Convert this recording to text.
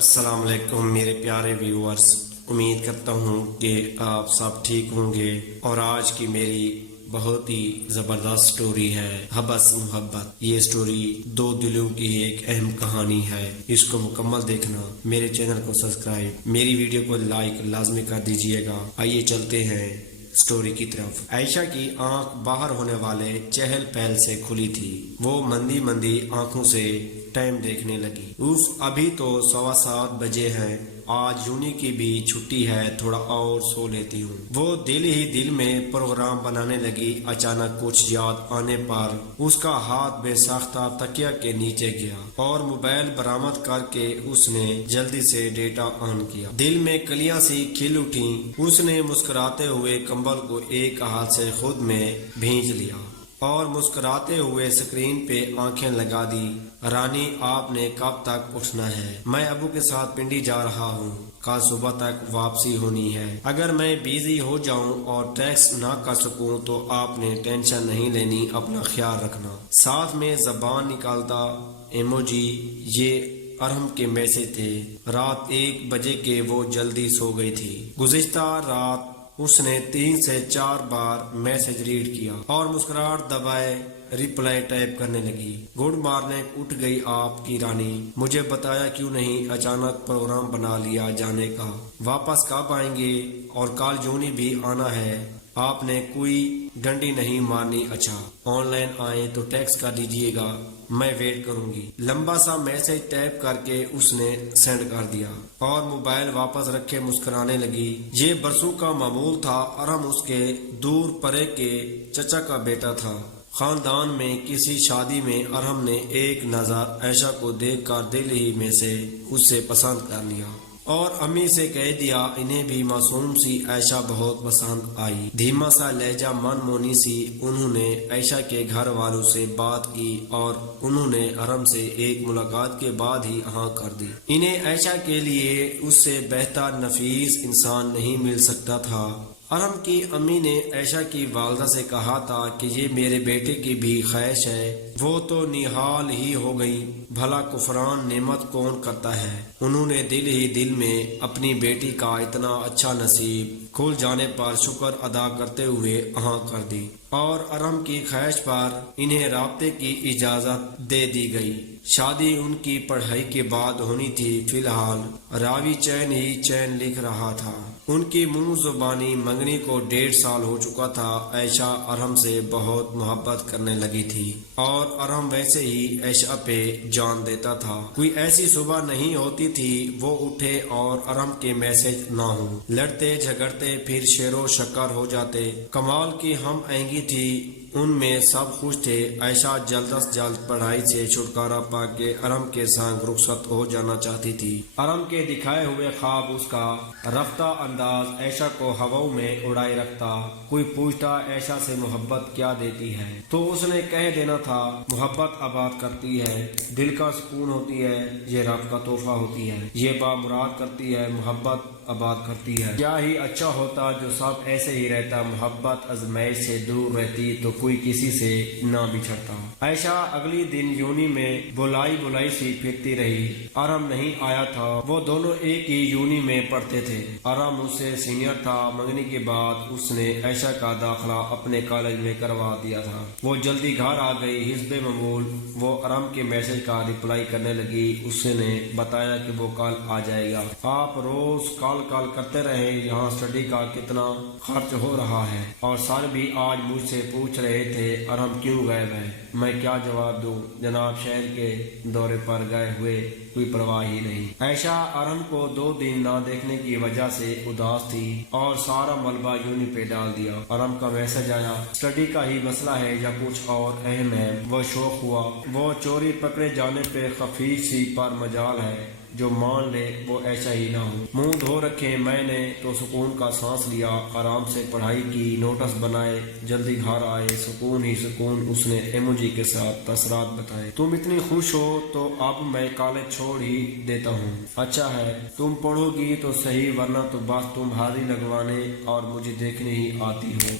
السلام علیکم میرے پیارے ویورز، امید کرتا ہوں کہ آپ سب ٹھیک ہوں گے۔ اور آج کی میری بہت ہی زبردست سٹوری ہے حبس محبت۔ یہ سٹوری دو دلوں کی ایک اہم کہانی ہے، اس کو مکمل دیکھنا، میرے چینل کو سبسکرائب، میری ویڈیو کو لائک لازمی کر دیجئے گا۔ آئیے چلتے ہیں سٹوری کی طرف۔ عائشہ کی آنکھ باہر ہونے والے چہل پہل سے کھلی تھی۔ وہ مندی مندی آنکھوں سے ٹائم دیکھنے لگی۔ ابھی تو 7:15 بجے ہیں، آج یونی کی بھی چھٹی ہے، تھوڑا اور سو لیتی ہوں۔ وہ دل ہی دل میں پروگرام بنانے لگی۔ اچانک کچھ یاد آنے پر اس کا ہاتھ بے ساختہ تکیا کے نیچے گیا اور موبائل برآمد کر کے اس نے جلدی سے ڈیٹا آن کیا۔ دل میں کلیاں سی کھل اٹھیں۔ اس نے مسکراتے ہوئے کمبل کو ایک ہاتھ سے خود میں بھیج لیا اور مسکراتے ہوئے اسکرین پہ آنکھیں لگا دی۔ رانی، آپ نے کب تک اٹھنا ہے؟ میں ابو کے ساتھ پنڈی جا رہا ہوں، کل صبح تک واپسی ہونی ہے۔ اگر میں بیزی ہو جاؤں اور ٹیکس نہ کر سکوں تو آپ نے ٹینشن نہیں لینی، اپنا خیال رکھنا۔ ساتھ میں زبان نکالتا ایموجی۔ یہ ارحم کے میسج تھے۔ رات 1 بجے کے وہ جلدی سو گئی تھی۔ گزشتہ رات اس نے 3 سے 4 بار میسج ریڈ کیا اور مسکراہٹ دبائے ریپلائی ٹائپ کرنے لگی۔ گڈ مارننگ، اٹھ گئی آپ کی رانی؟ مجھے بتایا کیوں نہیں؟ اچانک پروگرام بنا لیا جانے کا، واپس کب آئیں گے؟ اور کل یونی بھی آنا ہے، آپ نے کوئی ڈنڈی نہیں مارنی؟ اچھا، آن لائن آئیں تو ٹیکسٹ کر دیجئے گا، میں ویٹ کروں گی۔ لمبا سا میسج ٹائپ کر کے اس نے سینڈ کر دیا اور موبائل واپس رکھے مسکرانے لگی۔ یہ برسوں کا معمول تھا۔ ارحم اس کے دور پرے کے چچا کا بیٹا تھا۔ خاندان میں کسی شادی میں ارحم نے ایک نظر عائشہ کو دیکھ کر دل ہی میں سے اسے پسند کر لیا اور امی سے کہہ دیا۔ انہیں بھی معصوم سی عائشہ بہت پسند آئی۔ دھیما سا لہجہ، من مونی سی۔ انہوں نے عائشہ کے گھر والوں سے بات کی اور انہوں نے ارحم سے ایک ملاقات کے بعد ہی ہاں کر دی۔ انہیں عائشہ کے لیے اس سے بہتر نفیس انسان نہیں مل سکتا تھا۔ ارحم کی امی نے عائشہ کی والدہ سے کہا تھا کہ یہ میرے بیٹے کی بھی خواہش ہے۔ وہ تو نہال ہی ہو گئی، بھلا کفران نعمت کون کرتا ہے؟ انہوں نے دل ہی دل میں اپنی بیٹی کا اتنا اچھا نصیب کھل جانے پر شکر ادا کرتے ہوئے ہاں کر دی اور ارحم کی خواہش پر انہیں رابطے کی اجازت دے دی گئی۔ شادی ان کی پڑھائی کے بعد ہونی تھی۔ فی الحال راوی چین ہی چین لکھ رہا تھا۔ ان کی منہ زبانی منگنی کو 1.5 سال ہو چکا تھا۔ عائشہ ارحم سے بہت محبت کرنے لگی تھی اور ارحم ویسے ہی عائشہ پہ جان دیتا تھا۔ کوئی ایسی صبح نہیں ہوتی تھی وہ اٹھے اور ارحم کے میسج نہ ہوں۔ لڑتے جھگڑتے پھر شیر و شکر ہو جاتے۔ کمال کی ہم آہنگی تھی، ان میں سب خوش تھے۔ عائشہ جلد از جلد پڑھائی سے چھٹکارا پا کے ارحم کے ساتھ رخصت ہو جانا چاہتی تھی۔ ارحم کے دکھائے ہوئے خواب، اس کا رفتہ انداز عائشہ کو ہواؤں میں اڑائے رکھتا۔ کوئی پوچھتا عائشہ سے محبت کیا دیتی ہے تو اس نے کہہ دینا تھا، محبت آباد کرتی ہے، دل کا سکون ہوتی ہے، یہ رب کا تحفہ ہوتی ہے، یہ بامراد کرتی ہے، محبت آباد کرتی ہے۔ کیا ہی اچھا ہوتا جو سب ایسے ہی رہتا، محبت آزمائش سے دور رہتی تو کوئی کسی سے نہ بچھڑتا۔ عائشہ اگلی دن یونی میں بلائی سی پھرتی رہی۔ ارحم نہیں آیا تھا۔ وہ دونوں ایک ہی یونی میں پڑھتے تھے۔ ارحم اس سے سینئر تھا۔ منگنی کے بعد اس نے عائشہ کا داخلہ اپنے کالج میں کروا دیا تھا۔ وہ جلدی گھر آ گئی۔ حسب معمول وہ ارحم کے میسج کا ریپلائی کرنے لگی۔ اس نے بتایا کہ وہ کل آ جائے گا۔ آپ روز کال کرتے رہے، یہاں اسٹڈی کا کتنا خرچ ہو رہا ہے، اور سر بھی آج مجھ سے پوچھ رہے تھے ارحم کیوں غائب ہے۔ میں کیا جواب دوں؟ جناب شہر کے دورے پر گئے ہوئے، کوئی پرواہ ہی نہیں۔ عائشہ ارحم کو 2 دن نہ دیکھنے کی وجہ سے اداس تھی اور سارا ملبہ یونی پہ ڈال دیا۔ ارحم کا میسج آیا، اسٹڈی کا ہی مسئلہ ہے یا کچھ اور اہم ہے؟ وہ شوق ہوا۔ وہ چوری پکڑے جانے پہ خفیف سی پر مجال ہے، جو مان لے وہ عائشہ ہی نہ ہو۔ منہ دھو رکھے میں نے تو سکون کا سانس لیا، آرام سے پڑھائی کی، نوٹس بنائے، جلدی گھر آئے، سکون ہی سکون۔ اس نے ایموجی کے ساتھ تاثرات بتائے۔ تم اتنی خوش ہو تو اب میں کالج چھوڑ ہی دیتا ہوں۔ اچھا ہے، تم پڑھو گی تو صحیح، ورنہ تو بس تم حاضری لگوانے اور مجھے دیکھنے ہی آتی ہو۔